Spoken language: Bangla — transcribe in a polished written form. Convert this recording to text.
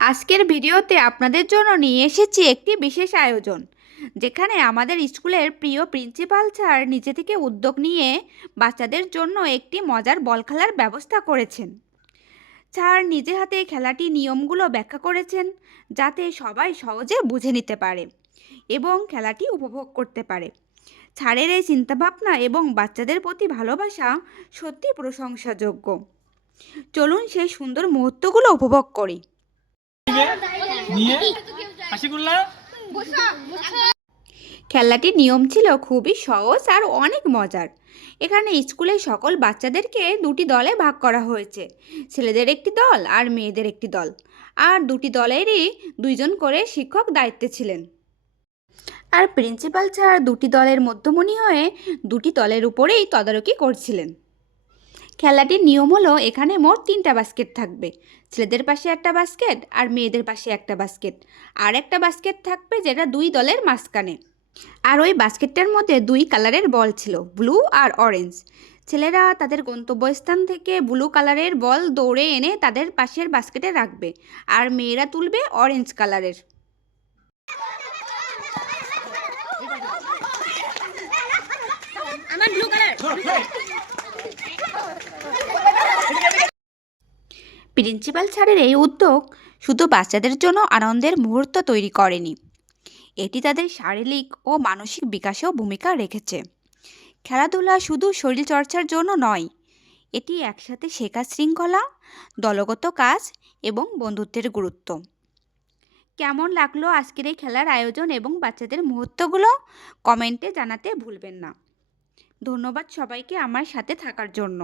আজকের ভিডিওতে আপনাদের জন্য নিয়ে এসেছি একটি বিশেষ আয়োজন, যেখানে আমাদের স্কুলের প্রিয় প্রিন্সিপাল স্যার নিজে থেকে উদ্যোগ নিয়ে বাচ্চাদের জন্য একটি মজার বল খেলার ব্যবস্থা করেছেন। স্যার নিজে হাতে খেলাটির নিয়মগুলো ব্যাখ্যা করেছেন, যাতে সবাই সহজে বুঝে নিতে পারে এবং খেলাটি উপভোগ করতে পারে। স্যারের এই চিন্তাভাবনা এবং বাচ্চাদের প্রতি ভালোবাসা সত্যি প্রশংসাযোগ্য। চলুন সেই সুন্দর মুহূর্তগুলো উপভোগ করি। খেলাটির নিয়ম ছিল খুবই সহজ আর অনেক মজার। এখানে স্কুলের সকল বাচ্চাদেরকে দুটি দলে ভাগ করা হয়েছে, ছেলেদের একটি দল আর মেয়েদের একটি দল। আর দুটি দলেরই দুইজন করে শিক্ষক দায়িত্বে ছিলেন। আর প্রিন্সিপাল স্যার দুটি দলের মধ্যমণি হয়ে দুটি দলের উপরেই তদারকি করছিলেন। খেলাটির নিয়ম হলো, এখানে মোট 3টা বাস্কেট থাকবে। ছেলেদের পাশে একটা বাস্কেট আর মেয়েদের পাশে একটা বাস্কেট, আর একটা বাস্কেট থাকবে যেটা দুই দলের মাঝখানে। আর ওই বাস্কেটটার মধ্যে 2 কালারের বল ছিল, ব্লু আর অরেঞ্জ। ছেলেরা তাদের গন্তব্যস্থান থেকে ব্লু কালারের বল দৌড়ে এনে তাদের পাশের বাস্কেটে রাখবে, আর মেয়েরা তুলবে অরেঞ্জ কালারের। আমার ব্লু কালার। প্রিন্সিপাল স্যারের এই উদ্যোগ শুধু বাচ্চাদের জন্য আনন্দের মুহূর্ত তৈরি করেনি, এটি তাদের শারীরিক ও মানসিক বিকাশেও ভূমিকা রেখেছে। খেলাধুলা শুধু শরীরচর্চার জন্য নয়, এটি একসাথে শেখা, শৃঙ্খলা, দলগত কাজ এবং বন্ধুত্বের গুরুত্ব। কেমন লাগলো আজকের এই খেলার আয়োজন এবং বাচ্চাদের মুহূর্তগুলো? কমেন্টে জানাতে ভুলবেন না। ধন্যবাদ সবাইকে আমার সাথে থাকার জন্য।